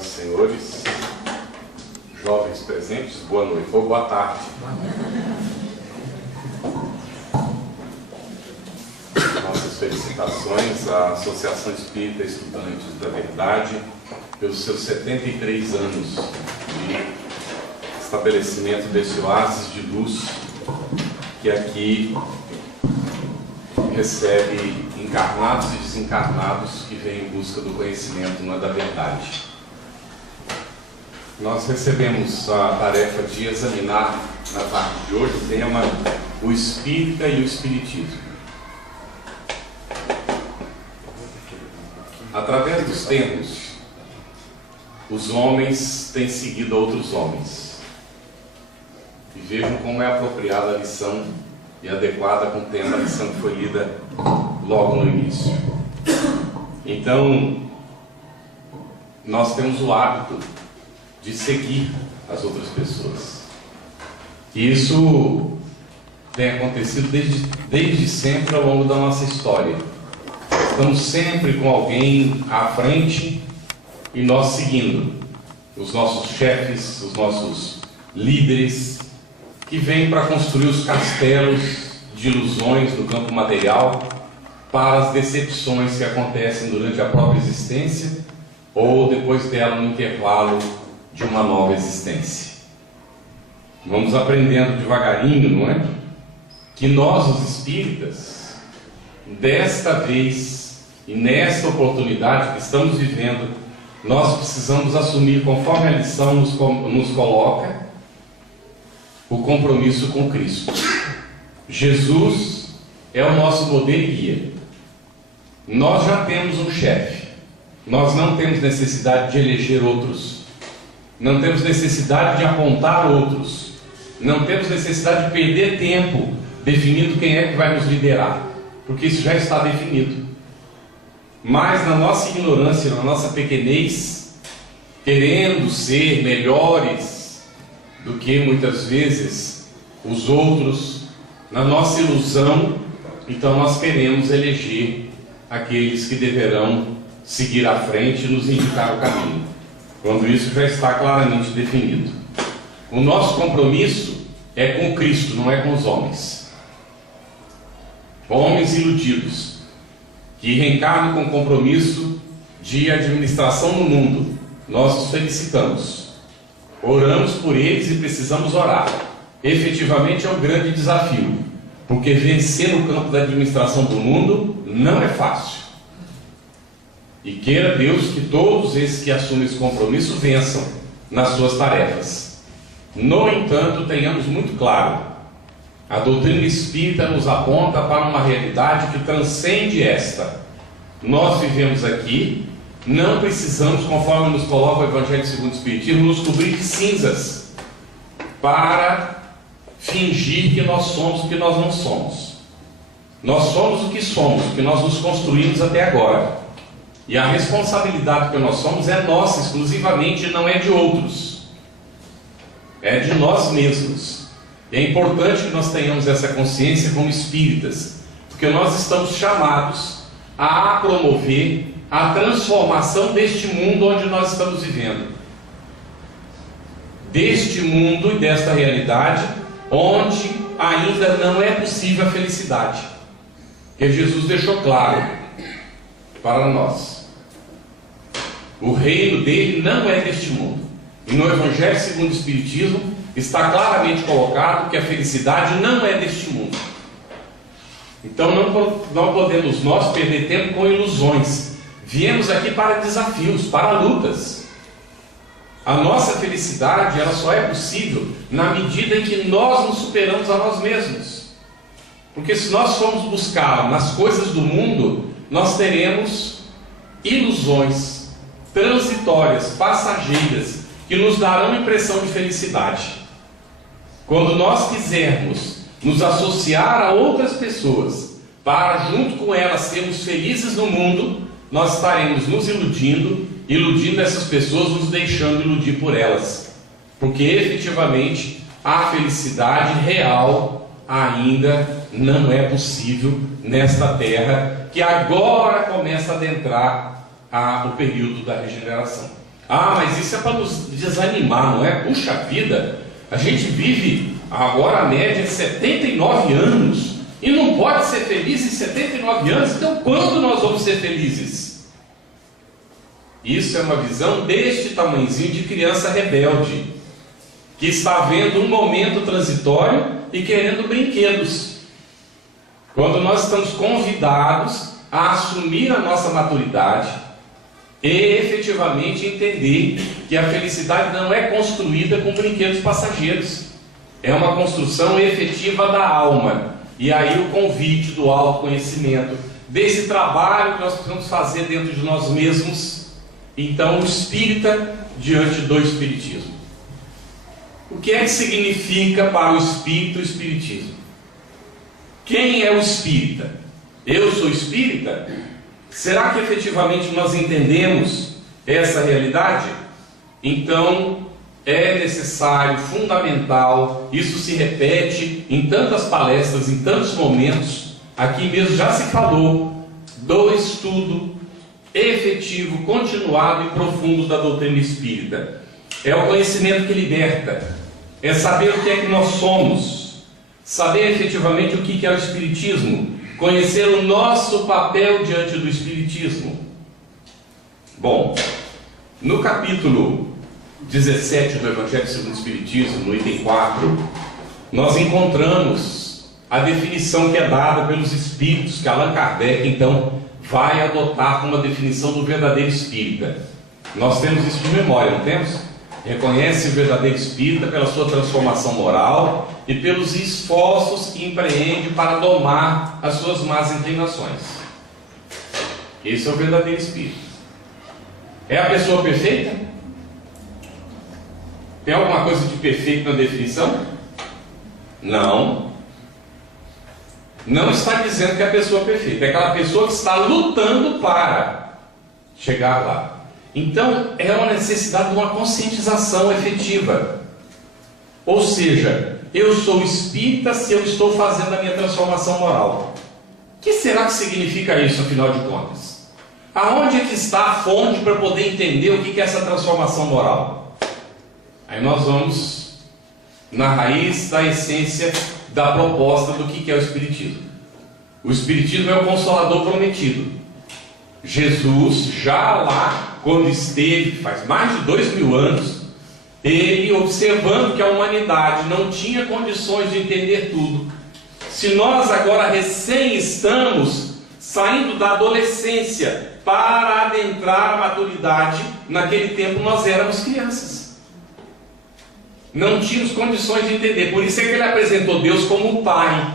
Senhoras e senhores, jovens presentes, boa noite ou boa tarde. Nossas felicitações à Associação Espírita Estudantes da Verdade pelos seus 73 anos de estabelecimento desse oásis de luz que aqui recebe encarnados e desencarnados que vêm em busca do conhecimento, não é da verdade. Nós recebemos a tarefa de examinar na tarde de hoje o tema o Espírita e o Espiritismo. Através dos tempos, os homens têm seguido outros homens. E vejam como é apropriada a lição e adequada com o tema da lição que foi lida logo no início. Então, nós temos o hábito de seguir as outras pessoas. E isso tem acontecido desde sempre ao longo da nossa história. Estamos sempre com alguém à frente e nós seguindo os nossos chefes, os nossos líderes, que vêm para construir os castelos de ilusões do campo material para as decepções que acontecem durante a própria existência ou depois dela no intervalo de uma nova existência. Vamos aprendendo devagarinho, não é? Que nós, os espíritas, desta vez e nesta oportunidade que estamos vivendo, nós precisamos assumir, conforme a lição nos coloca, o compromisso com Cristo. Jesus é o nosso modelo e guia. Nós já temos um chefe. Nós não temos necessidade de eleger outros. Não temos necessidade de apontar outros. Não temos necessidade de perder tempo definindo quem é que vai nos liderar, porque isso já está definido. Mas na nossa ignorância, na nossa pequenez, querendo ser melhores do que muitas vezes os outros, na nossa ilusão, então nós queremos eleger aqueles que deverão seguir à frente e nos indicar o caminho, quando isso já está claramente definido. O nosso compromisso é com Cristo, não é com os homens. Homens iludidos, que reencarnam com compromisso de administração no mundo, nós os felicitamos. Oramos por eles e precisamos orar. Efetivamente é um grande desafio, porque vencer no campo da administração do mundo não é fácil. E queira Deus que todos esses que assumem esse compromisso vençam nas suas tarefas. No entanto, tenhamos muito claro, a doutrina espírita nos aponta para uma realidade que transcende esta. Nós vivemos aqui, não precisamos, conforme nos coloca o Evangelho segundo o Espiritismo, nos cobrir de cinzas para fingir que nós somos o que nós não somos. Nós somos o que nós nos construímos até agora. E a responsabilidade que nós somos é nossa exclusivamente, não é de outros. É de nós mesmos. E é importante que nós tenhamos essa consciência como espíritas, porque nós estamos chamados a promover a transformação deste mundo onde nós estamos vivendo. Deste mundo e desta realidade onde ainda não é possível a felicidade. Que Jesus deixou claro para nós. O reino dele não é deste mundo. E no Evangelho segundo o Espiritismo está claramente colocado que a felicidade não é deste mundo. Então não podemos nós perder tempo com ilusões. Viemos aqui para desafios, para lutas. A nossa felicidade ela só é possível na medida em que nós nos superamos a nós mesmos. Porque se nós formos buscar nas coisas do mundo, nós teremos ilusões transitórias, passageiras, que nos darão impressão de felicidade. Quando nós quisermos nos associar a outras pessoas para junto com elas sermos felizes no mundo, nós estaremos nos iludindo essas pessoas, nos deixando iludir por elas, porque efetivamente a felicidade real ainda não é possível nesta terra que agora começa a adentrar o período da regeneração. Ah, mas isso é para nos desanimar, não é? Puxa vida, a gente vive agora a média de 79 anos e não pode ser feliz em 79 anos, então quando nós vamos ser felizes? Isso é uma visão deste tamanhozinho de criança rebelde, que está vendo um momento transitório e querendo brinquedos. Quando nós estamos convidados a assumir a nossa maturidade e efetivamente entender que a felicidade não é construída com brinquedos passageiros, é uma construção efetiva da alma. E aí o convite do autoconhecimento, desse trabalho que nós precisamos fazer dentro de nós mesmos. Então, o espírita diante do espiritismo. O que é que significa para o espírito o espiritismo? Quem é o espírita? Eu sou espírita? Será que efetivamente nós entendemos essa realidade? Então, é necessário, fundamental, isso se repete em tantas palestras, em tantos momentos, aqui mesmo já se falou do estudo efetivo, continuado e profundo da doutrina espírita. É o conhecimento que liberta, é saber o que é que nós somos, saber efetivamente o que é o espiritismo, conhecer o nosso papel diante do espiritismo. Bom, no capítulo 17 do Evangelho segundo o Espiritismo, no item 4, nós encontramos a definição que é dada pelos espíritos, que Allan Kardec então vai adotar como a definição do verdadeiro espírita. Nós temos isso de memória, não temos? Reconhece o verdadeiro espírita pela sua transformação moral e pelos esforços que empreende para domar as suas más inclinações. Esse é o verdadeiro espírito. É a pessoa perfeita? Tem alguma coisa de perfeito na definição? Não. Não está dizendo que é a pessoa perfeita. É aquela pessoa que está lutando para chegar lá. Então, é uma necessidade de uma conscientização efetiva. Ou seja, eu sou espírita se eu estou fazendo a minha transformação moral. O que será que significa isso, afinal de contas? Aonde é que está a fonte para poder entender o que é essa transformação moral? Aí nós vamos na raiz da essência da proposta do que é o Espiritismo. O Espiritismo é o Consolador prometido. Jesus, já lá, quando esteve, faz mais de 2000 anos, ele, observando que a humanidade não tinha condições de entender tudo, se nós agora recém estamos saindo da adolescência para adentrar a maturidade, naquele tempo nós éramos crianças, não tínhamos condições de entender. Por isso é que ele apresentou Deus como o Pai.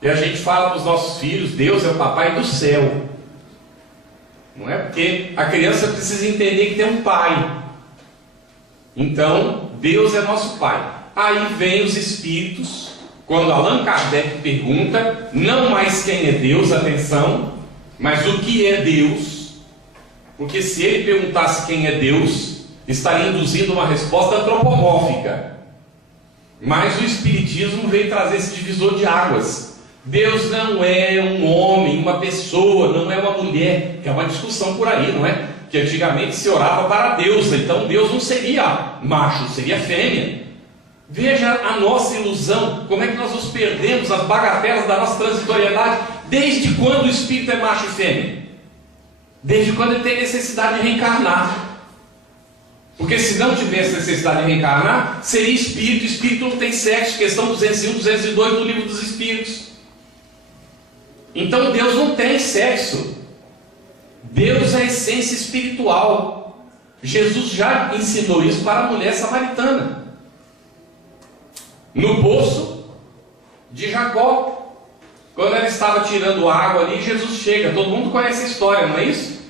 E a gente fala para os nossos filhos, Deus é o Papai do céu. Não é? Porque a criança precisa entender que tem um pai. Então, Deus é nosso pai. Aí vem os espíritos, quando Allan Kardec pergunta, não mais quem é Deus, atenção, mas o que é Deus. Porque se ele perguntasse quem é Deus, estaria induzindo uma resposta antropomórfica. Mas o Espiritismo veio trazer esse divisor de águas. Deus não é um homem, uma pessoa, não é uma mulher, que é uma discussão por aí, não é? Que antigamente se orava para a deusa, então Deus não seria macho, seria fêmea. Veja a nossa ilusão, como é que nós nos perdemos, as bagatelas da nossa transitoriedade. Desde quando o espírito é macho e fêmea? Desde quando ele tem necessidade de reencarnar. Porque se não tivesse necessidade de reencarnar, seria espírito. Espírito não tem sexo, questão 201, 202 do Livro dos Espíritos. Então Deus não tem sexo. Deus é a essência espiritual. Jesus já ensinou isso para a mulher samaritana, no poço de Jacó. Quando ela estava tirando água ali, Jesus chega. Todo mundo conhece a história, não é isso?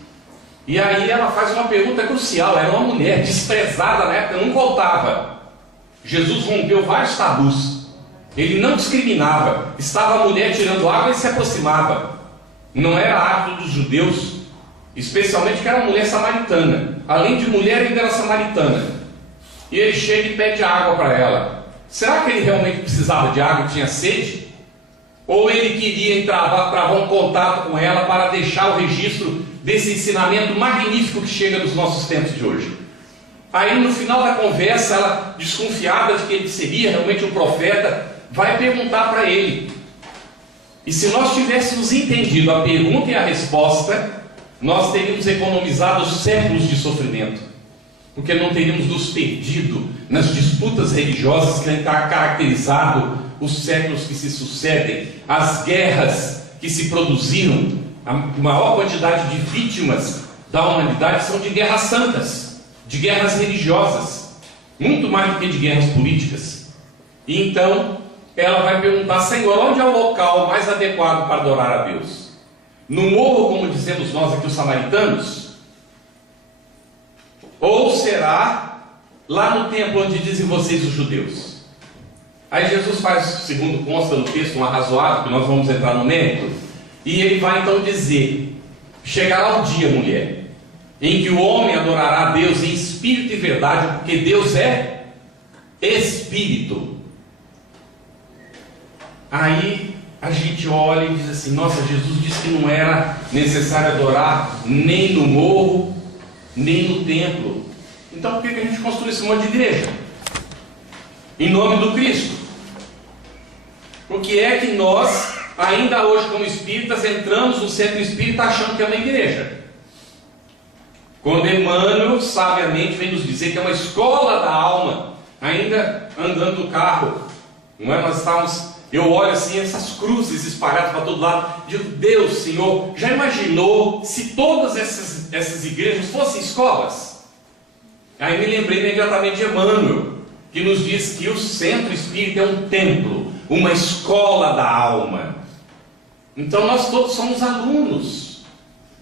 E aí ela faz uma pergunta crucial. Era uma mulher desprezada na época, não voltava. Jesus rompeu vários tabus. Ele não discriminava. Estava a mulher tirando água e se aproximava. Não era hábito dos judeus, especialmente que era uma mulher samaritana. Além de mulher, ainda era samaritana. E ele chega e pede água para ela. Será que ele realmente precisava de água e tinha sede? Ou ele queria travar um contato com ela para deixar o registro desse ensinamento magnífico que chega nos nossos tempos de hoje? Aí no final da conversa, ela, desconfiada de que ele seria realmente um profeta, vai perguntar para ele. E se nós tivéssemos entendido a pergunta e a resposta, nós teríamos economizado séculos de sofrimento, porque não teríamos nos perdido nas disputas religiosas que têm caracterizado os séculos que se sucedem, as guerras que se produziram. A maior quantidade de vítimas da humanidade são de guerras santas, de guerras religiosas, muito mais do que de guerras políticas. E então ela vai perguntar: Senhor, onde é o local mais adequado para adorar a Deus? No morro, como dizemos nós aqui os samaritanos? Ou será lá no templo onde dizem vocês os judeus? Aí Jesus faz, segundo consta no texto, um arrazoado, que nós vamos entrar no mérito, e ele vai então dizer: chegará o dia, mulher, em que o homem adorará a Deus em espírito e verdade, porque Deus é espírito. Aí a gente olha e diz assim: nossa, Jesus disse que não era necessário adorar nem no morro, nem no templo. Então por que a gente construiu esse monte de igreja? Em nome do Cristo. Porque é que nós, ainda hoje como espíritas, entramos no centro espírita achando que é uma igreja, quando Emmanuel sabiamente vem nos dizer que é uma escola da alma, ainda andando no carro, não é? Nós estávamos, eu olho assim, essas cruzes espalhadas para todo lado, digo: Deus, Senhor, já imaginou se todas essas igrejas fossem escolas? Aí me lembrei imediatamente de Emmanuel, que nos diz que o centro espírita é um templo, uma escola da alma. Então nós todos somos alunos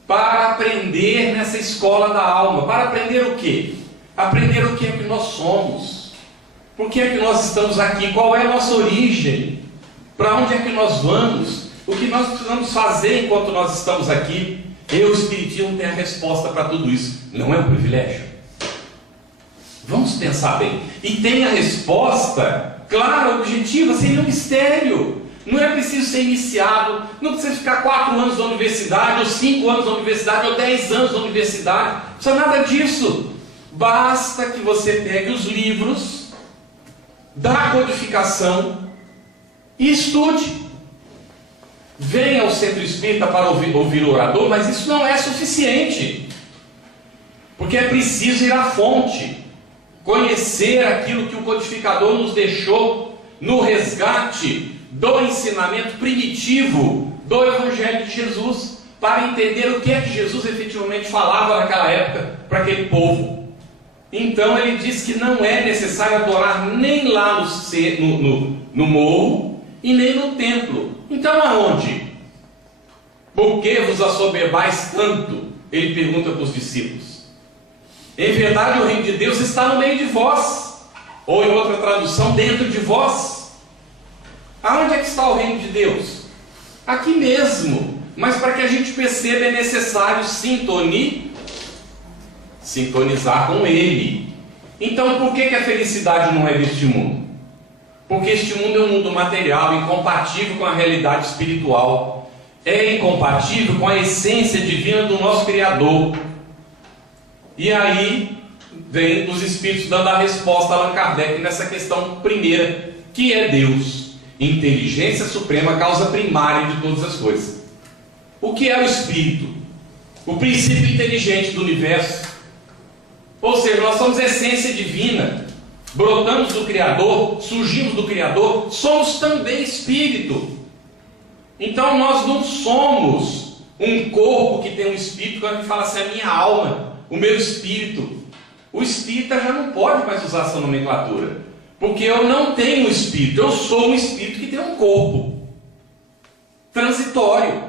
para aprender nessa escola da alma. Para aprender o quê? Aprender o que é que nós somos, por que é que nós estamos aqui, qual é a nossa origem, para onde é que nós vamos, o que nós precisamos fazer enquanto nós estamos aqui. O Espiritismo tem a resposta para tudo isso. Não é um privilégio? Vamos pensar bem. E tem a resposta clara, objetiva, sem nenhum mistério. Não é preciso ser iniciado, não precisa ficar 4 anos na universidade, ou 5 anos na universidade, ou 10 anos na universidade. Não precisa nada disso. Basta que você pegue os livros da codificação e estude. Venha ao centro espírita para ouvir o orador, mas isso não é suficiente, porque é preciso ir à fonte, conhecer aquilo que o codificador nos deixou no resgate do ensinamento primitivo do Evangelho de Jesus, para entender o que é que Jesus efetivamente falava naquela época para aquele povo. Então ele diz que não é necessário adorar nem lá no morro e nem no templo. Então aonde? Por que vos assoberbais tanto? Ele pergunta para os discípulos. Em verdade o reino de Deus está no meio de vós, ou em outra tradução, dentro de vós. Aonde é que está o reino de Deus? Aqui mesmo. Mas para que a gente perceba é necessário sintonizar com Ele. Então por que a felicidade não é deste mundo? Porque este mundo é um mundo material, incompatível com a realidade espiritual, é incompatível com a essência divina do nosso Criador. E aí vem os Espíritos dando a resposta a Allan Kardec nessa questão primeira, que é Deus, inteligência suprema, causa primária de todas as coisas. O que é o Espírito? O princípio inteligente do universo. Ou seja, nós somos essência divina, brotamos do Criador, surgimos do Criador, somos também Espírito. Então nós não somos um corpo que tem um espírito, quando a gente fala assim, a minha alma, o meu espírito. O espírita já não pode mais usar essa nomenclatura, porque eu não tenho um espírito, eu sou um espírito que tem um corpo transitório.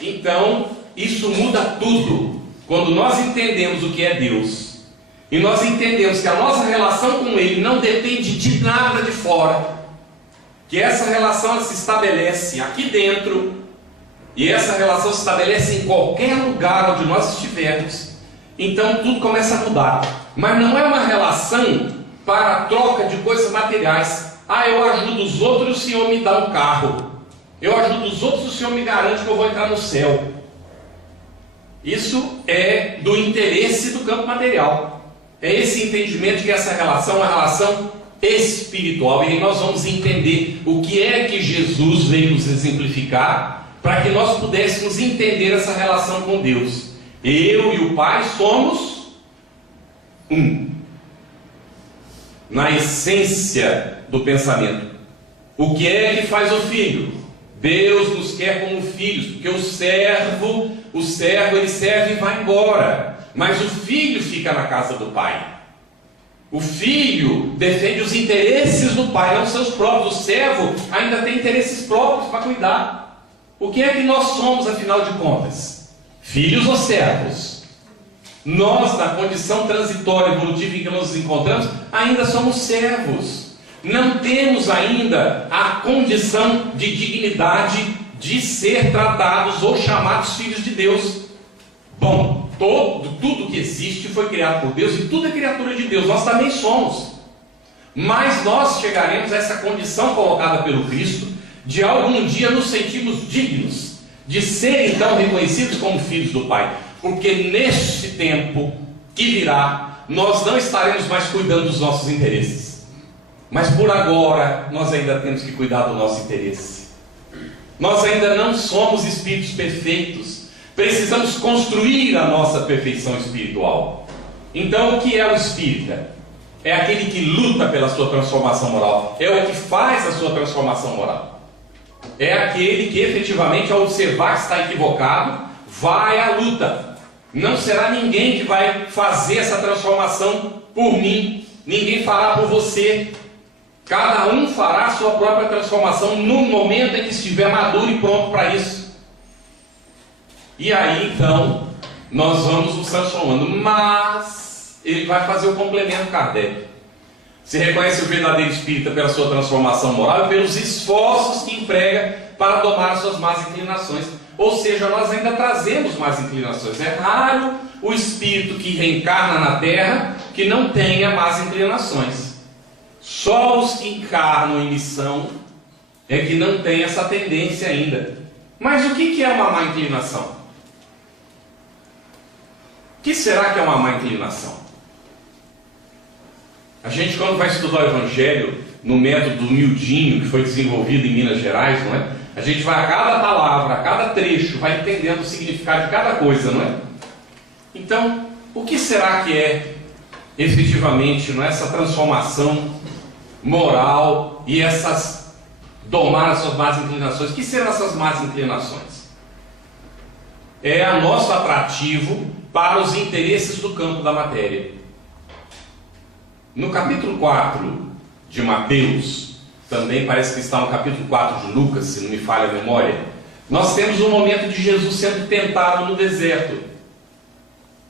Então isso muda tudo quando nós entendemos o que é Deus, e nós entendemos que a nossa relação com Ele não depende de nada de fora, que essa relação ela se estabelece aqui dentro, e essa relação se estabelece em qualquer lugar onde nós estivermos. Então tudo começa a mudar. Mas não é uma relação para a troca de coisas materiais. Ah, eu ajudo os outros e o Senhor me dá um carro. Eu ajudo os outros e o Senhor me garante que eu vou entrar no céu. Isso é do interesse do campo material. É esse entendimento de que essa relação é uma relação espiritual. E aí nós vamos entender o que é que Jesus veio nos exemplificar, para que nós pudéssemos entender essa relação com Deus. Eu e o Pai somos um, na essência do pensamento. O que é que faz o filho? Deus nos quer como filhos, porque o servo ele serve e vai embora, mas o filho fica na casa do pai. O filho defende os interesses do pai, não seus próprios. O servo ainda tem interesses próprios para cuidar. O que é que nós somos, afinal de contas? Filhos ou servos? Nós, na condição transitória evolutiva em que nos encontramos, ainda somos servos. Não temos ainda a condição de dignidade de ser tratados ou chamados filhos de Deus. Bom, tudo que existe foi criado por Deus e tudo é criatura de Deus. Nós também somos. Mas nós chegaremos a essa condição colocada pelo Cristo de algum dia nos sentirmos dignos de ser então reconhecidos como filhos do Pai. Porque neste tempo que virá, nós não estaremos mais cuidando dos nossos interesses. Mas por agora, nós ainda temos que cuidar do nosso interesse. Nós ainda não somos espíritos perfeitos. Precisamos construir a nossa perfeição espiritual. Então, o que é o espírita? É aquele que luta pela sua transformação moral. É o que faz a sua transformação moral. É aquele que efetivamente, ao observar que está equivocado, vai à luta. Não será ninguém que vai fazer essa transformação por mim. Ninguém fará por você. Cada um fará a sua própria transformação no momento em que estiver maduro e pronto para isso. E aí então nós vamos nos transformando. Mas ele vai fazer o complemento, Kardec. Se reconhece o verdadeiro espírita pela sua transformação moral e pelos esforços que emprega para domar as suas más inclinações. Ou seja, nós ainda trazemos más inclinações. É raro o espírito que reencarna na Terra que não tenha más inclinações. Só os que encarnam em missão é que não tem essa tendência ainda. Mas o que é uma má inclinação? O que será que é uma má inclinação? A gente, quando vai estudar o Evangelho no método miudinho que foi desenvolvido em Minas Gerais, não é? A gente vai a cada palavra, a cada trecho, vai entendendo o significado de cada coisa, não é? Então, o que será que é efetivamente, não é, essa transformação moral e essas domar as suas más inclinações? O que serão essas más inclinações? É o nosso atrativo para os interesses do campo da matéria. No capítulo 4 de Mateus, também parece que está no capítulo 4 de Lucas, se não me falha a memória, nós temos um momento de Jesus sendo tentado no deserto.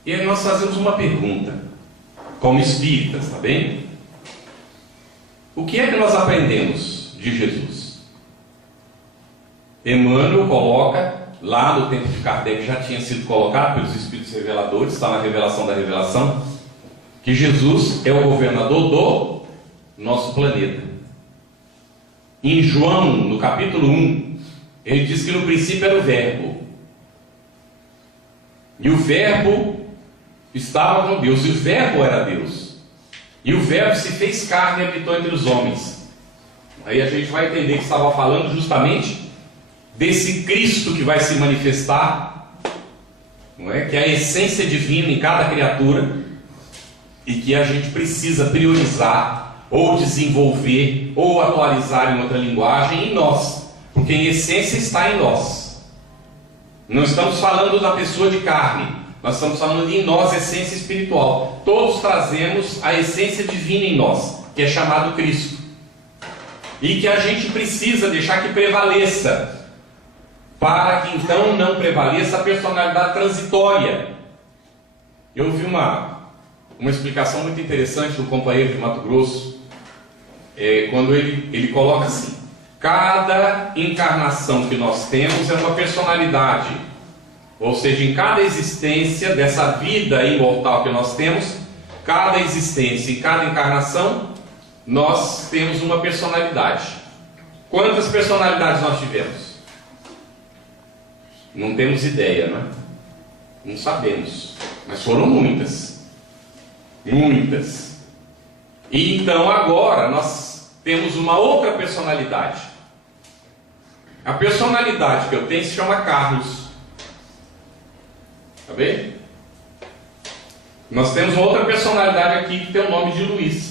E aí nós fazemos uma pergunta, como espíritas, está bem? O que é que nós aprendemos de Jesus? Emmanuel coloca, lá no tempo de Kardec já tinha sido colocado pelos Espíritos Reveladores, está na Revelação da Revelação, que Jesus é o governador do nosso planeta. Em João, no capítulo 1, ele diz que no princípio era o Verbo. E o Verbo estava com Deus, e o Verbo era Deus. E o Verbo se fez carne e habitou entre os homens. Aí a gente vai entender que estava falando justamente desse Cristo que vai se manifestar, não é? Que é a essência divina em cada criatura e que a gente precisa priorizar ou desenvolver ou atualizar em outra linguagem em nós, porque em essência está em nós. Não estamos falando da pessoa de carne, nós estamos falando de em nós, essência espiritual. Todos trazemos a essência divina em nós, que é chamado Cristo, e que a gente precisa deixar que prevaleça, para que então não prevaleça a personalidade transitória. Eu ouvi uma explicação muito interessante do companheiro de Mato Grosso, quando ele coloca assim: cada encarnação que nós temos é uma personalidade, ou seja, em cada existência dessa vida imortal que nós temos, cada existência e cada encarnação, nós temos uma personalidade. Quantas personalidades nós tivemos? Não temos ideia, não é? Não sabemos, mas foram muitas. Muitas. E então agora nós temos uma outra personalidade. A personalidade que eu tenho se chama Carlos. Tá bem? Nós temos uma outra personalidade aqui que tem o nome de Luiz.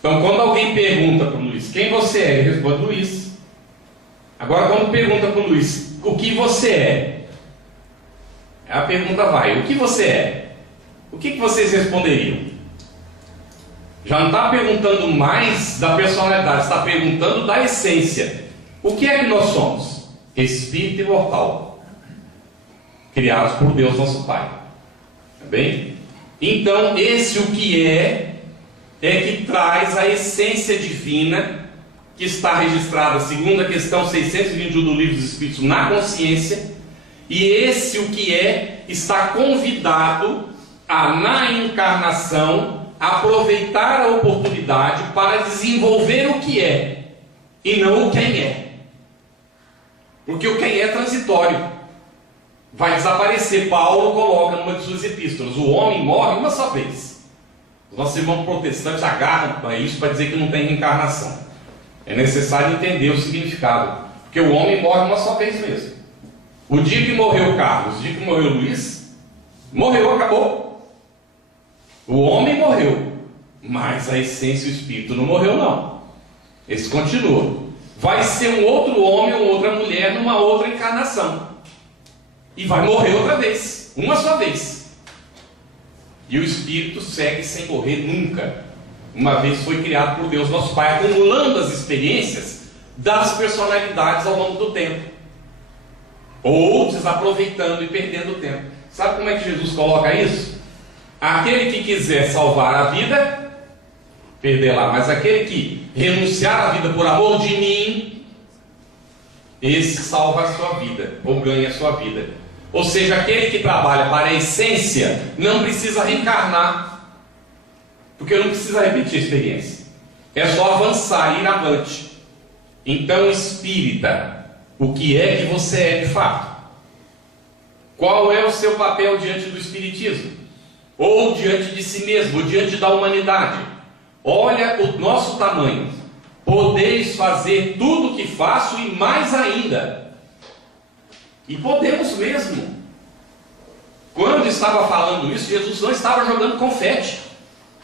Então quando alguém pergunta para o Luiz, quem você é? Ele responde Luiz. Agora quando pergunta para o Luiz, o que você é? A pergunta vai, o que você é? O que vocês responderiam? Já não está perguntando mais da personalidade, está perguntando da essência. O que é que nós somos? Espírito imortal, criados por Deus nosso Pai. Tá bem? Então esse o que é que traz a essência divina, que está registrada segundo a questão 621 do Livro dos Espíritos, na consciência. E esse o que é está convidado a, na encarnação, aproveitar a oportunidade para desenvolver o que é e não o quem é, porque o quem é transitório, vai desaparecer. Paulo coloca numa de suas epístolas: o homem morre uma só vez. Os nossos irmãos protestantes agarram para isso para dizer que não tem reencarnação. É necessário entender o significado, porque o homem morre uma só vez mesmo. O dia que morreu Carlos, o dia que morreu Luiz, morreu, acabou. O homem morreu, mas a essência e o espírito não morreu não. Esse continua. Vai ser um outro homem ou outra mulher numa outra encarnação. E vai morrer outra vez, uma só vez. E o espírito segue sem morrer nunca. Uma vez foi criado por Deus nosso Pai, acumulando as experiências das personalidades ao longo do tempo, ou desaproveitando e perdendo o tempo. Sabe como é que Jesus coloca isso? Aquele que quiser salvar a vida, perderá. Mas aquele que renunciar à vida por amor de mim, esse salva a sua vida, ou ganha a sua vida. Ou seja, aquele que trabalha para a essência não precisa reencarnar, porque não precisa repetir a experiência. É só avançar, ir avante. Então, espírita, o que é que você é de fato? Qual é o seu papel diante do espiritismo? Ou diante de si mesmo, ou diante da humanidade? Olha o nosso tamanho. Podeis fazer tudo o que faço e mais ainda. E podemos mesmo. Quando estava falando isso, Jesus não estava jogando confete.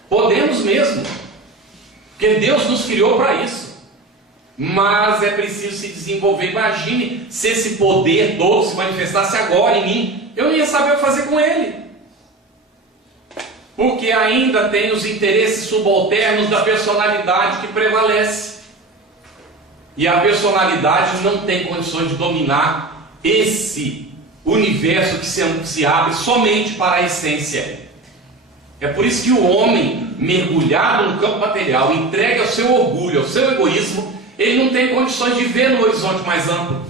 Podemos mesmo, porque Deus nos criou para isso. Mas é preciso se desenvolver. Imagine se esse poder todo se manifestasse agora em mim. Eu não ia saber o que fazer com ele, porque ainda tem os interesses subalternos da personalidade que prevalece. E a personalidade não tem condições de dominar esse universo que se abre somente para a essência. É por isso que o homem, mergulhado no campo material, entregue ao seu orgulho, ao seu egoísmo, ele não tem condições de ver no horizonte mais amplo.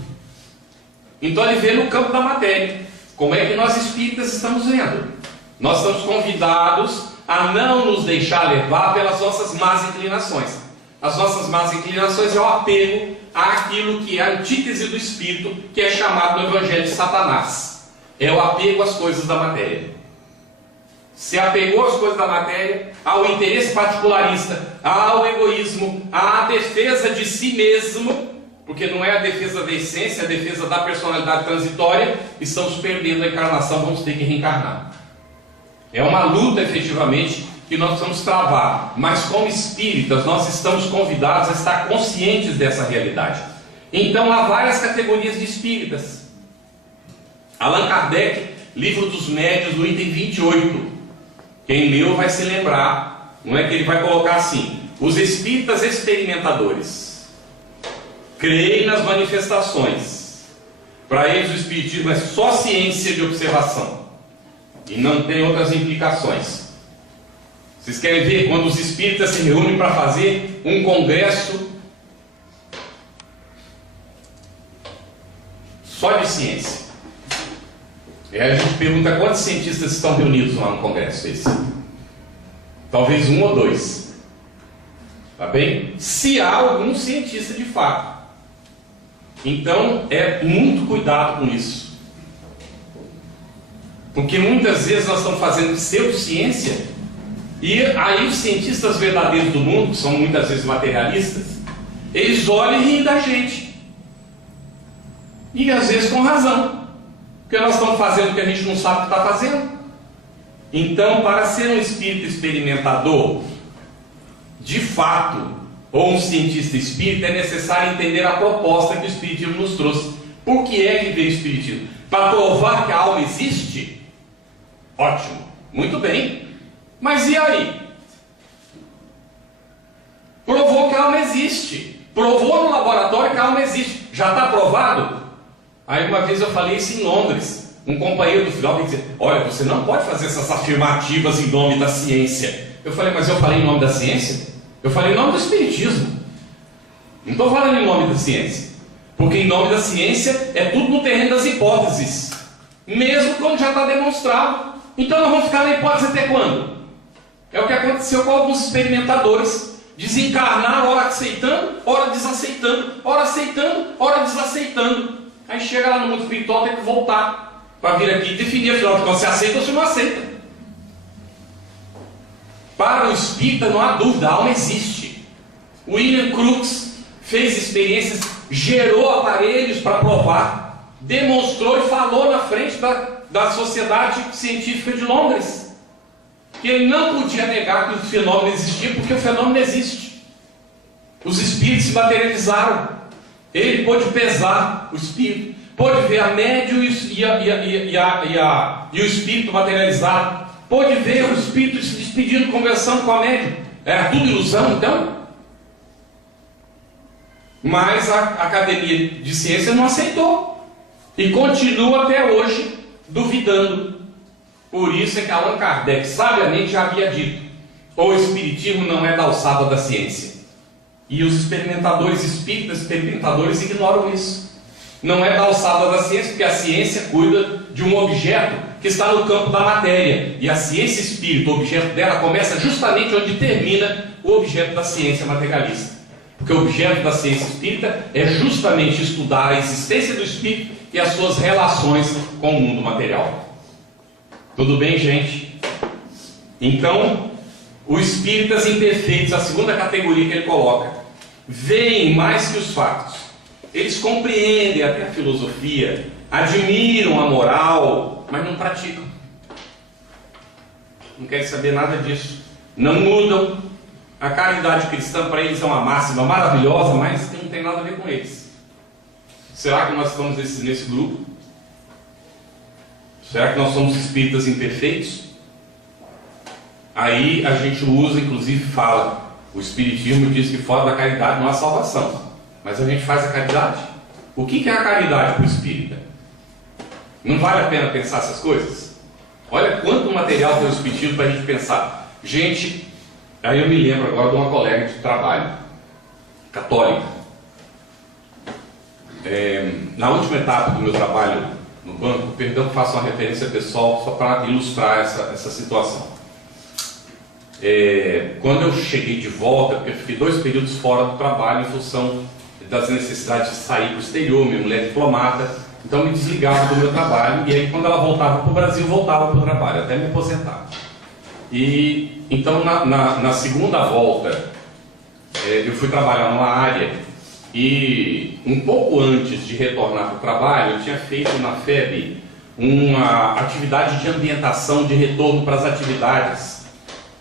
Então ele vê no campo da matéria. Como é que nós espíritas estamos vendo? Nós estamos convidados a não nos deixar levar pelas nossas más inclinações. As nossas más inclinações é o apego àquilo que é a antítese do espírito, que é chamado no Evangelho de Satanás. É o apego às coisas da matéria. Se apegou às coisas da matéria, ao interesse particularista, ao egoísmo, à defesa de si mesmo, porque não é a defesa da essência, é a defesa da personalidade transitória. Estamos perdendo a encarnação, vamos ter que reencarnar. É uma luta efetivamente que nós precisamos travar, mas como espíritas nós estamos convidados a estar conscientes dessa realidade. Então há várias categorias de espíritas. Allan Kardec, Livro dos Médiuns, no item 28, quem leu vai se lembrar, não é que ele vai colocar assim: os espíritas experimentadores creem nas manifestações. Para eles o espiritismo é só ciência de observação e não tem outras implicações. Vocês querem ver quando os espíritas se reúnem para fazer um congresso só de ciência? E aí a gente pergunta quantos cientistas estão reunidos lá no congresso esse? Talvez um ou dois. Tá bem? Se há algum cientista de fato. Então, é muito cuidado com isso. Porque muitas vezes nós estamos fazendo pseudociência, e aí os cientistas verdadeiros do mundo, que são muitas vezes materialistas, eles olham e riem da gente. E às vezes com razão. Porque nós estamos fazendo o que a gente não sabe o que está fazendo. Então, para ser um espírito experimentador, de fato, ou um cientista espírita, é necessário entender a proposta que o Espiritismo nos trouxe. Por que é que veio o Espiritismo? Para provar que a alma existe? Ótimo, muito bem. Mas e aí? Provou que a alma existe. Provou no laboratório que a alma existe. Já está provado? Aí uma vez eu falei isso em Londres. Um companheiro do final disse: olha, você não pode fazer essas afirmativas em nome da ciência. Eu falei: mas eu falei em nome da ciência? Eu falei em nome do Espiritismo. Não estou falando em nome da ciência. Porque em nome da ciência é tudo no terreno das hipóteses. Mesmo quando já está demonstrado. Então nós vamos ficar na hipótese até quando? É o que aconteceu com alguns experimentadores. Desencarnaram, ora aceitando, ora desaceitando, ora aceitando, ora desaceitando. Aí chega lá no mundo espiritual, tem que voltar para vir aqui e definir, afinal de contas, se aceita ou se não aceita. Para o espírita não há dúvida, a alma existe. William Crookes fez experiências, gerou aparelhos para provar, demonstrou e falou na frente da Sociedade Científica de Londres que ele não podia negar que o fenômeno existia, porque o fenômeno existe. Os espíritos se materializaram. Ele pôde pesar o espírito, pôde ver a médium e o espírito materializado, pôde ver o espírito se despedindo, conversando com a médium. Era tudo ilusão, então? Mas a Academia de Ciências não aceitou e continua até hoje duvidando. Por isso é que Allan Kardec sabiamente já havia dito: o espiritismo não é da alçada da ciência. E os experimentadores espíritas, experimentadores, ignoram isso. Não é da alçada da ciência, porque a ciência cuida de um objeto que está no campo da matéria. E a ciência espírita, o objeto dela, começa justamente onde termina o objeto da ciência materialista. Porque o objeto da ciência espírita é justamente estudar a existência do espírito e as suas relações com o mundo material. Tudo bem, gente? Então, os espíritas imperfeitos, a segunda categoria que ele coloca, veem mais que os fatos. Eles compreendem até a filosofia, admiram a moral, mas não praticam. Não querem saber nada disso. Não mudam. A caridade cristã para eles é uma máxima maravilhosa, mas não tem nada a ver com eles. Será que nós estamos nesse grupo? Será que nós somos espíritas imperfeitos? Aí a gente usa, inclusive fala, o Espiritismo diz que fora da caridade não há salvação. Mas a gente faz a caridade? O que é a caridade para o espírita? Não vale a pena pensar essas coisas? Olha quanto material tem o Espiritismo para a gente pensar. Gente, aí eu me lembro agora de uma colega de trabalho, católica. Na última etapa do meu trabalho no banco, perdão que faço uma referência pessoal só para ilustrar essa situação. Quando eu cheguei de volta, porque eu fiquei 2 períodos fora do trabalho em função das necessidades de sair para o exterior, minha mulher é diplomata, então me desligava do meu trabalho, e aí quando ela voltava para o Brasil, voltava para o trabalho, até me aposentar. E então na segunda volta, eu fui trabalhar numa área, e um pouco antes de retornar para o trabalho, eu tinha feito na FEB uma atividade de ambientação, de retorno para as atividades.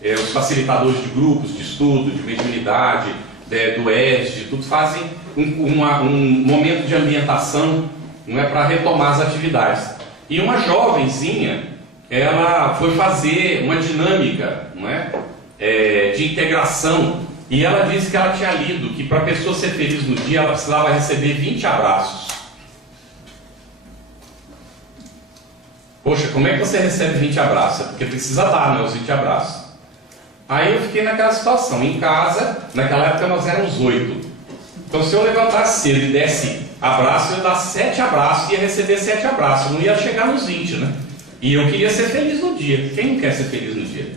Os facilitadores de grupos de estudo, de mediunidade, do ESD, tudo fazem um momento de ambientação, não é, para retomar as atividades. E uma jovenzinha, ela foi fazer uma dinâmica, não é, de integração, e ela disse que ela tinha lido que para a pessoa ser feliz no dia, ela precisava receber 20 abraços. Poxa, como é que você recebe 20 abraços? É porque precisa dar, né, os 20 abraços. Aí eu fiquei naquela situação. Em casa, naquela época nós éramos 8. Então se eu levantasse cedo e desse abraço, eu ia dar 7 abraços e ia receber 7 abraços. Eu não ia chegar nos 20, né? E eu queria ser feliz no dia. Quem não quer ser feliz no dia?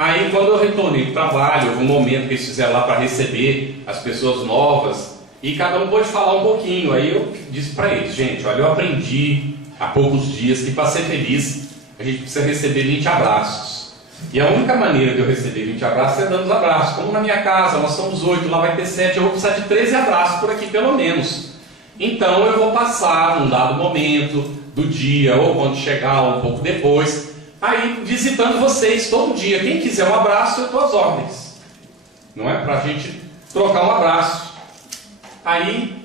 Aí quando eu retornei para o trabalho, houve um momento que eles fizeram lá para receber as pessoas novas, e cada um pôde falar um pouquinho. Aí eu disse para eles: gente, olha, eu aprendi há poucos dias que para ser feliz a gente precisa receber 20 abraços. E a única maneira de eu receber 20 abraços é dando os abraços. Como na minha casa nós somos 8, lá vai ter 7, eu vou precisar de 13 abraços por aqui pelo menos. Então eu vou passar num dado momento do dia, ou quando chegar, ou um pouco depois, aí visitando vocês todo dia. Quem quiser um abraço, eu estou às ordens. Não é? Para a gente trocar um abraço. Aí,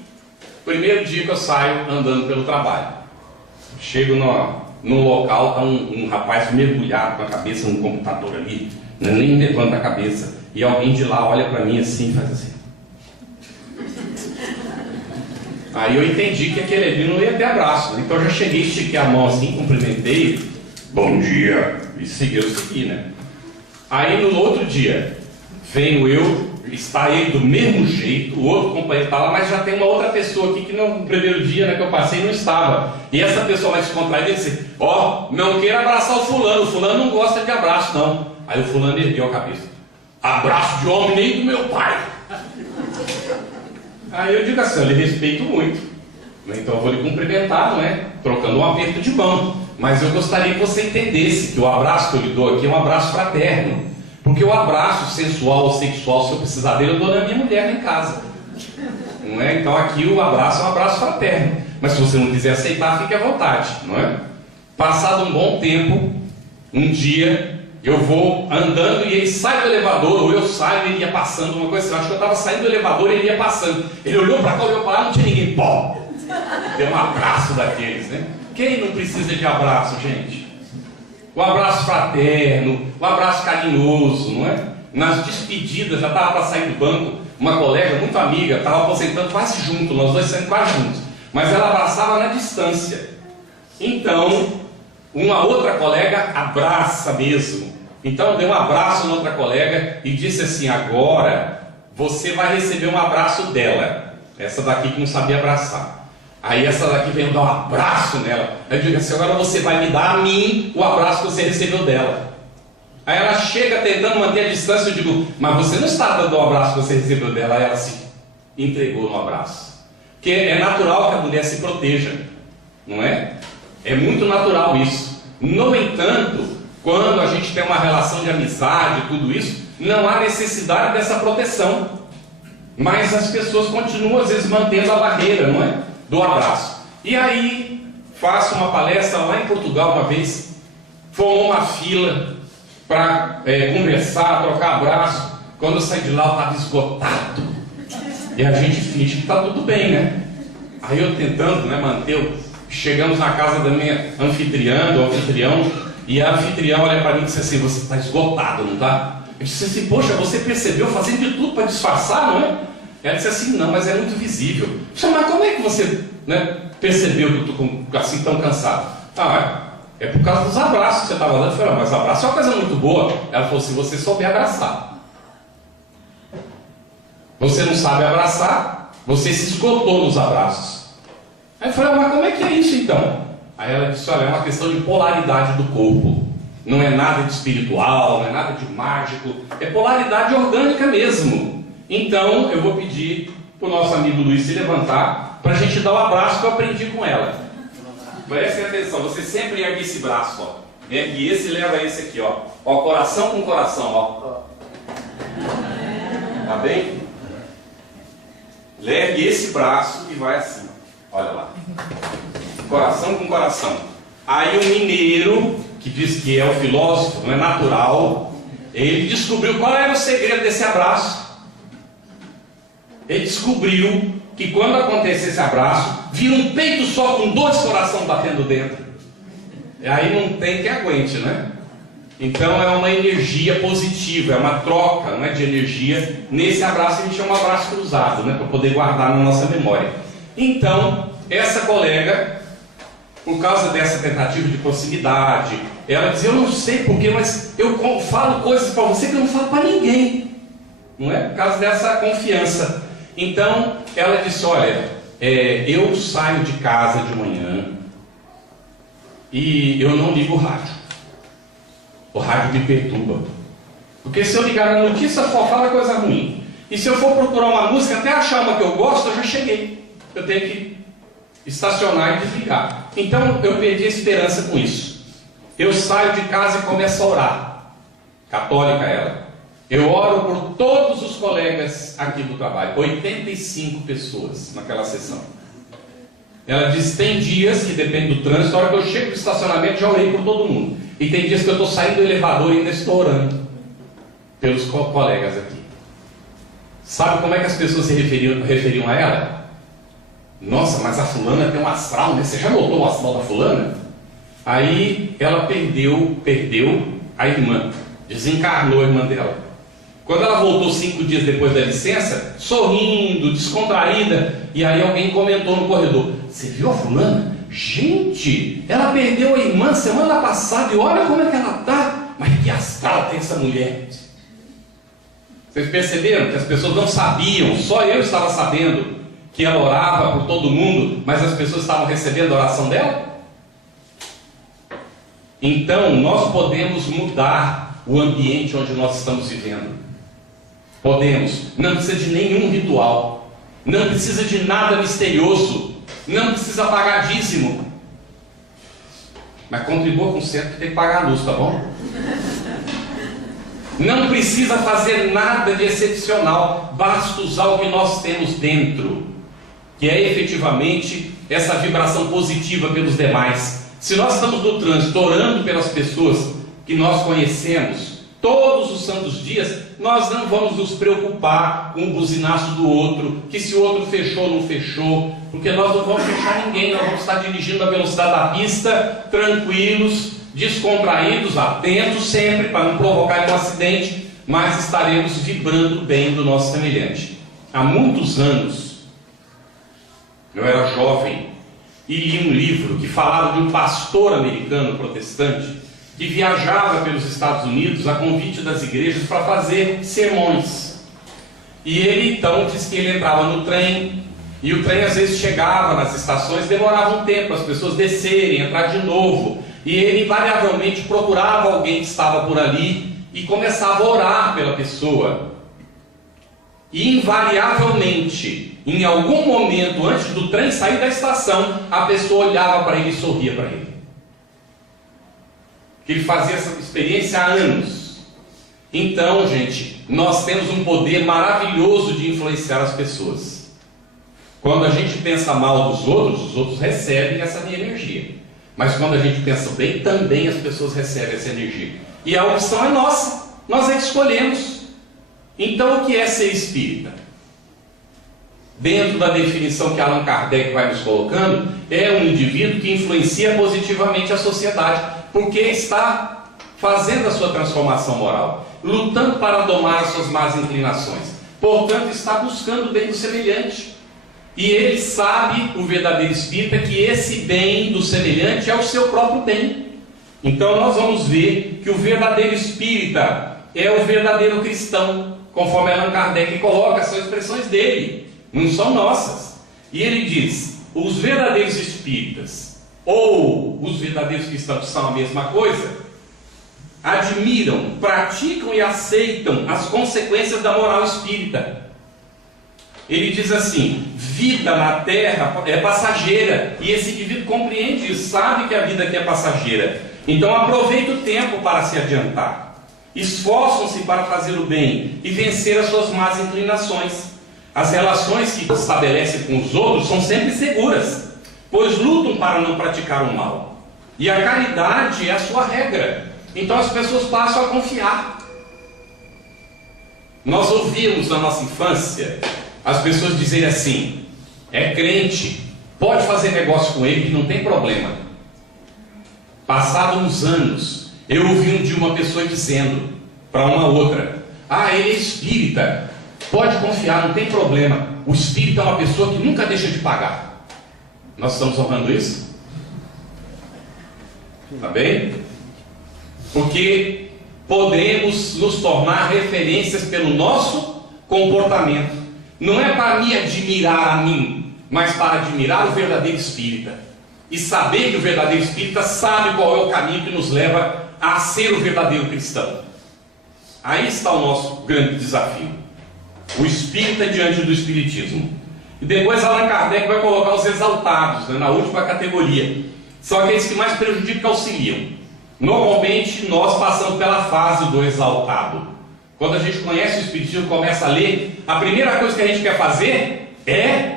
primeiro dia que eu saio andando pelo trabalho, chego num local, está um rapaz mergulhado com a cabeça no computador ali, nem levanta a cabeça, e alguém de lá olha para mim assim e faz assim. Aí eu entendi que aquele ali não ia ter abraço, né? Então eu já cheguei, estiquei a mão assim, cumprimentei, bom dia, e segui, né? Aí no outro dia, venho eu, está ele do mesmo jeito, o outro companheiro está lá, mas já tem uma outra pessoa aqui que no primeiro dia, né, que eu passei não estava. E essa pessoa vai descontrair e disse: ó, não queira abraçar o fulano não gosta de abraço não. Aí o fulano ergueu a cabeça: abraço de homem nem do meu pai. Aí eu digo assim: eu lhe respeito muito, então eu vou lhe cumprimentar, não é? Trocando um aperto de mão. Mas eu gostaria que você entendesse que o abraço que eu lhe dou aqui é um abraço fraterno. Porque o abraço sensual ou sexual, se eu precisar dele, eu dou na minha mulher lá em casa. Não é? Então aqui o abraço é um abraço fraterno. Mas se você não quiser aceitar, fique à vontade, não é? Passado um bom tempo, um dia, eu vou andando e ele sai do elevador, ou eu saio e ele ia passando, uma coisa assim. Eu acho que eu estava saindo do elevador e ele ia passando. Ele olhou para cá, olhou para lá, não tinha ninguém. Pô! Deu um abraço daqueles, né? Quem não precisa de abraço, gente? O abraço fraterno, o abraço carinhoso, não é? Nas despedidas, já estava para sair do banco, uma colega muito amiga, estava aposentando quase junto, nós dois saímos quase juntos, mas ela abraçava na distância. Então, uma outra colega abraça mesmo. Então eu dei um abraço na outra colega e disse assim: agora você vai receber um abraço dela, essa daqui que não sabia abraçar. Aí essa daqui veio dar um abraço nela. Aí eu digo assim: agora você vai me dar a mim o abraço que você recebeu dela. Aí ela chega tentando manter a distância. Eu digo: mas você não está dando o abraço que você recebeu dela. Aí ela se entregou no abraço. Porque é natural que a mulher se proteja, não é? É muito natural isso. No entanto, quando a gente tem uma relação de amizade e tudo isso, não há necessidade dessa proteção. Mas as pessoas continuam às vezes mantendo a barreira, não é? Do abraço. E aí, faço uma palestra lá em Portugal uma vez, formou uma fila para conversar, trocar abraço. Quando eu saí de lá, eu estava esgotado. E a gente finge que está tudo bem, né? Aí eu tentando, né, manter. Chegamos na casa da minha anfitriã, do anfitrião, e a anfitriã olha para mim e disse assim: você está esgotado, não está? Eu disse assim: poxa, você percebeu fazendo de tudo para disfarçar, não é? Ela disse assim: não, mas é muito visível. Eu disse: mas como é que você, né, percebeu que eu estou assim tão cansado? É por causa dos abraços que você estava dando. Eu falei: mas abraço é uma coisa muito boa. Ela falou: se você souber abraçar. Você não sabe abraçar, você se esgotou nos abraços. Aí eu falei: mas como é que é isso então? Aí ela disse: olha, é uma questão de polaridade do corpo. Não é nada de espiritual, não é nada de mágico. É polaridade orgânica mesmo. Então eu vou pedir para o nosso amigo Luiz se levantar para a gente dar o abraço que eu aprendi com ela. Prestem atenção, você sempre ergue esse braço, ó. Ergue esse e leva esse aqui, ó. Ó, coração com coração, ó. Tá bem? Ergue esse braço e vai assim. Olha lá. Coração com coração. Aí o mineiro, que diz que é o filósofo, não é natural, ele descobriu qual era o segredo desse abraço. Ele descobriu que quando acontece esse abraço, vira um peito só com 2 corações batendo dentro. E aí não tem que aguente, né? Então é uma energia positiva, é uma troca, não é, de energia. Nesse abraço a gente chama abraço cruzado, né, para poder guardar na nossa memória. Então, essa colega, por causa dessa tentativa de proximidade, ela dizia: eu não sei porquê, mas eu falo coisas para você que eu não falo para ninguém. Não é? Por causa dessa confiança. Então, ela disse: olha, eu saio de casa de manhã e eu não ligo o rádio. O rádio me perturba. Porque se eu ligar na notícia, só fala coisa ruim. E se eu for procurar uma música, até achar uma que eu gosto, eu já cheguei. Eu tenho que estacionar e desligar. Então eu perdi a esperança com isso. Eu saio de casa e começo a orar. Católica ela. Eu oro por todos os colegas aqui do trabalho. 85 pessoas naquela sessão. Ela diz, tem dias que depende do trânsito, a hora que eu chego no estacionamento já orei por todo mundo. E tem dias que eu estou saindo do elevador e ainda estou orando pelos colegas aqui. Sabe como é que as pessoas se referiam a ela? Nossa, mas a fulana tem um astral, né? Você já notou o astral da fulana? Aí ela perdeu a irmã, desencarnou a irmã dela. Quando ela voltou 5 dias depois da licença, sorrindo, descontraída, e aí alguém comentou no corredor, você viu a fulana? Gente, ela perdeu a irmã semana passada e olha como é que ela está. Mas que astral tem essa mulher? Vocês perceberam que as pessoas não sabiam, só eu estava sabendo que ela orava por todo mundo, mas as pessoas estavam recebendo a oração dela? Então, nós podemos mudar o ambiente onde nós estamos vivendo. Podemos. Não precisa de nenhum ritual. Não precisa de nada misterioso. Não precisa pagar dízimo. Mas contribua com o centro que tem que pagar a luz, tá bom? Não precisa fazer nada de excepcional. Basta usar o que nós temos dentro, que é efetivamente essa vibração positiva pelos demais. Se nós estamos no trânsito orando pelas pessoas que nós conhecemos todos os santos dias, nós não vamos nos preocupar com o buzinaço do outro, que se o outro fechou ou não fechou, porque nós não vamos fechar ninguém, nós vamos estar dirigindo a velocidade da pista, tranquilos, descontraídos, atentos sempre para não provocar um acidente, mas estaremos vibrando bem do nosso semelhante. Há muitos anos, eu era jovem e li um livro que falava de um pastor americano protestante que viajava pelos Estados Unidos a convite das igrejas para fazer sermões. E ele então disse que ele entrava no trem, e o trem às vezes chegava nas estações, demorava um tempo, as pessoas descerem, entrar de novo, e ele invariavelmente procurava alguém que estava por ali e começava a orar pela pessoa. E invariavelmente, em algum momento antes do trem sair da estação, a pessoa olhava para ele e sorria para ele. Que ele fazia essa experiência há anos. Então, gente, nós temos um poder maravilhoso de influenciar as pessoas. Quando a gente pensa mal dos outros, os outros recebem essa minha energia. Mas quando a gente pensa bem, também as pessoas recebem essa energia. E a opção é nossa, nós é que escolhemos. Então, o que é ser espírita? Dentro da definição que Allan Kardec vai nos colocando, é um indivíduo que influencia positivamente a sociedade, porque está fazendo a sua transformação moral, lutando para domar as suas más inclinações, portanto está buscando o bem do semelhante, e ele sabe, o verdadeiro espírita, que esse bem do semelhante é o seu próprio bem. Então nós vamos ver que o verdadeiro espírita é o verdadeiro cristão, conforme Allan Kardec coloca, são expressões dele, não são nossas. E ele diz, os verdadeiros espíritas ou os verdadeiros cristãos são a mesma coisa, admiram, praticam e aceitam as consequências da moral espírita. Ele diz assim, vida na terra é passageira, e esse indivíduo compreende e sabe que a vida aqui é passageira. Então aproveita o tempo para se adiantar, esforçam-se para fazer o bem e vencer as suas más inclinações. As relações que estabelecem com os outros são sempre seguras, pois lutam para não praticar o mal. E a caridade é a sua regra. Então as pessoas passam a confiar. Nós ouvimos na nossa infância as pessoas dizerem assim, é crente, pode fazer negócio com ele que não tem problema. Passados uns anos, eu ouvi um dia uma pessoa dizendo para uma outra, ele é espírita, pode confiar, não tem problema. O espírita é uma pessoa que nunca deixa de pagar. Nós estamos honrando isso? Tá bem? Porque podemos nos tornar referências pelo nosso comportamento. Não é para me admirar a mim, mas para admirar o verdadeiro espírita. E saber que o verdadeiro espírita sabe qual é o caminho que nos leva a ser o verdadeiro cristão. Aí está o nosso grande desafio. O espírita diante do espiritismo. E depois Allan Kardec vai colocar os exaltados, né, na última categoria. São aqueles que mais prejudicam e auxiliam. Normalmente nós passamos pela fase do exaltado. Quando a gente conhece o espiritismo, começa a ler, a primeira coisa que a gente quer fazer é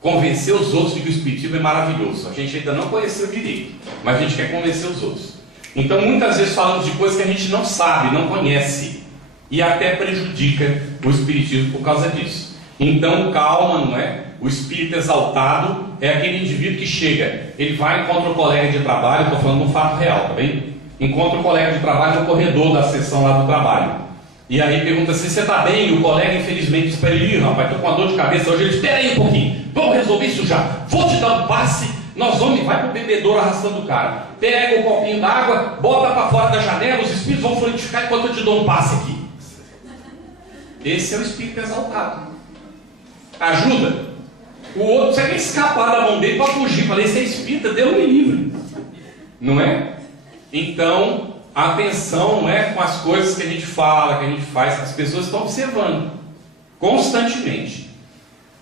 convencer os outros de que o espiritismo é maravilhoso. A gente ainda não conheceu direito, mas a gente quer convencer os outros. Então muitas vezes falamos de coisas que a gente não sabe, não conhece, e até prejudica o espiritismo por causa disso. Então calma, não é? O espírito exaltado é aquele indivíduo que chega, ele vai, encontra o colega de trabalho, estou falando de um fato real, tá bem? Encontra o colega de trabalho no corredor da sessão lá do trabalho. E aí pergunta assim, você está bem? E o colega infelizmente diz para ele, rapaz, estou com uma dor de cabeça hoje. Ele diz, espera aí um pouquinho, vamos resolver isso já. Vou te dar um passe, nós vamos, vai para o bebedouro arrastando o cara. Pega o copinho d'água, bota para fora da janela, os espíritos vão frutificar enquanto eu te dou um passe aqui. Esse é o espírito exaltado. Ajuda. O outro, você quer escapar da mão dele para fugir. Falei, esse é espírita, Deus me livre. Não é? Então, atenção, não é, com as coisas que a gente fala, que a gente faz. As pessoas estão observando constantemente.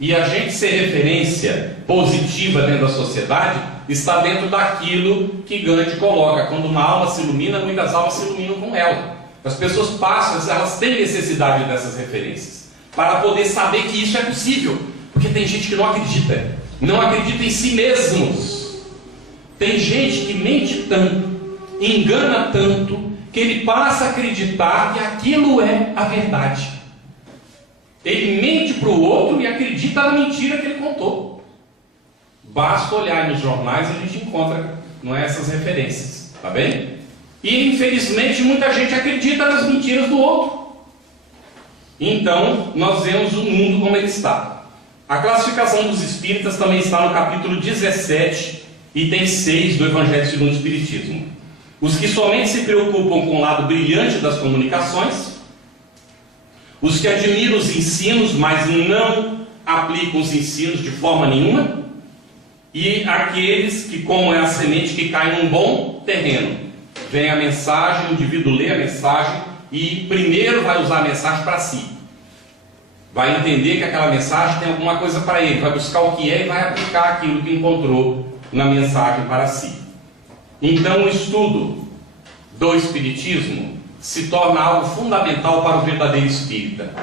E a gente ser referência positiva dentro da sociedade está dentro daquilo que Gandhi coloca. Quando uma alma se ilumina, muitas almas se iluminam com ela. As pessoas passam, elas têm necessidade dessas referências para poder saber que isso é possível. Porque tem gente que não acredita em si mesmos. Tem gente que mente tanto, engana tanto, que ele passa a acreditar que aquilo é a verdade. Ele mente para o outro e acredita na mentira que ele contou. Basta olhar nos jornais e a gente encontra, não é, essas referências, tá bem? E infelizmente muita gente acredita nas mentiras do outro. Então nós vemos o mundo como ele está. A classificação dos espíritas também está no capítulo 17, item 6 do Evangelho segundo o Espiritismo. Os que somente se preocupam com o lado brilhante das comunicações, os que admiram os ensinos, mas não aplicam os ensinos de forma nenhuma, e aqueles que, como é a semente que cai num bom terreno, vem a mensagem, o indivíduo lê a mensagem e primeiro vai usar a mensagem para si. Vai entender que aquela mensagem tem alguma coisa para ele, vai buscar o que é e vai aplicar aquilo que encontrou na mensagem para si. Então o estudo do Espiritismo se torna algo fundamental para o verdadeiro espírita.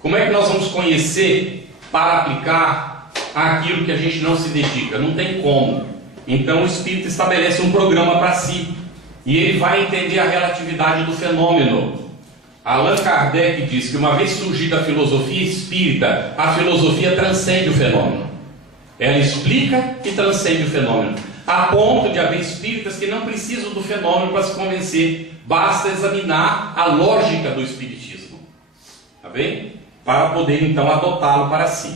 Como é que nós vamos conhecer para aplicar aquilo que a gente não se dedica? Não tem como. Então o espírita estabelece um programa para si e ele vai entender a relatividade do fenômeno. Allan Kardec diz que uma vez surgida a filosofia espírita, a filosofia transcende o fenômeno. Ela explica e transcende o fenômeno, a ponto de haver espíritas que não precisam do fenômeno para se convencer, basta examinar a lógica do espiritismo, tá bem? Para poder então adotá-lo para si.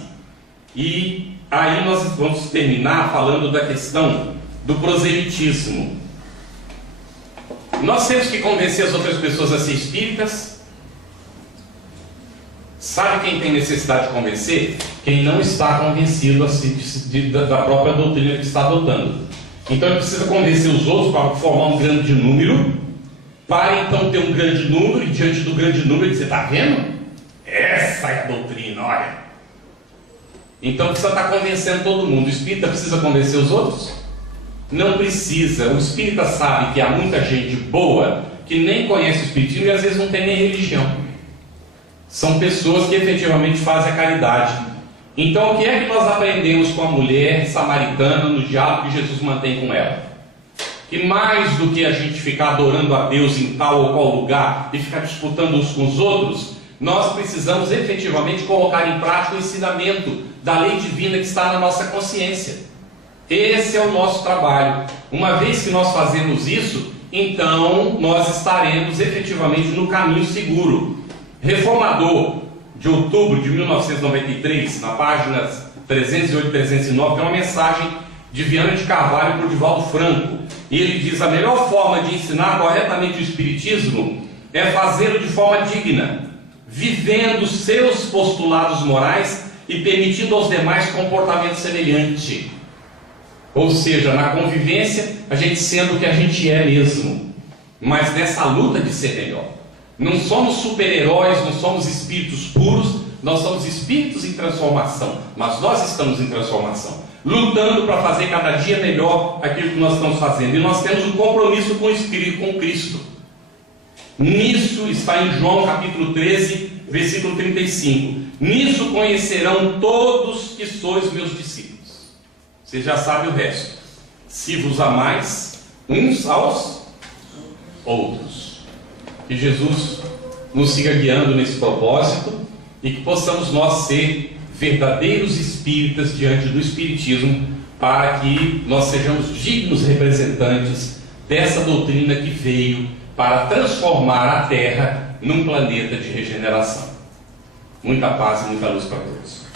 E aí nós vamos terminar falando da questão do proselitismo. Nós temos que convencer as outras pessoas a ser espíritas. Sabe quem tem necessidade de convencer? Quem não está convencido da própria doutrina que está adotando. Então ele precisa convencer os outros para formar um grande número, para então ter um grande número, e diante do grande número dizer, está vendo? Essa é a doutrina, olha. Então precisa estar convencendo todo mundo. O espírita precisa convencer os outros? Não precisa. O espírita sabe que há muita gente boa que nem conhece o espiritismo e às vezes não tem nem religião. São pessoas que efetivamente fazem a caridade. Então o que é que nós aprendemos com a mulher samaritana no diálogo que Jesus mantém com ela? Que mais do que a gente ficar adorando a Deus em tal ou qual lugar e ficar disputando uns com os outros, nós precisamos efetivamente colocar em prática o ensinamento da lei divina que está na nossa consciência. Esse é o nosso trabalho. Uma vez que nós fazemos isso, então nós estaremos efetivamente no caminho seguro. Reformador, de outubro de 1993, na página 308 e 309, tem uma mensagem de Viana de Carvalho para o Divaldo Franco. E ele diz: a melhor forma de ensinar corretamente o espiritismo é fazê-lo de forma digna, vivendo seus postulados morais e permitindo aos demais comportamento semelhante. Ou seja, na convivência, a gente sendo o que a gente é mesmo, mas nessa luta de ser melhor. Não somos super-heróis, não somos espíritos puros, nós somos espíritos em transformação, mas nós estamos em transformação, lutando para fazer cada dia melhor aquilo que nós estamos fazendo, e nós temos um compromisso com o Espírito, com Cristo. Nisso está em João capítulo 13, versículo 35. Nisso conhecerão todos que sois meus discípulos. Você já sabe o resto. Se vos amais uns aos outros. Que Jesus nos siga guiando nesse propósito e que possamos nós ser verdadeiros espíritas diante do Espiritismo, para que nós sejamos dignos representantes dessa doutrina que veio para transformar a Terra num planeta de regeneração. Muita paz e muita luz para todos.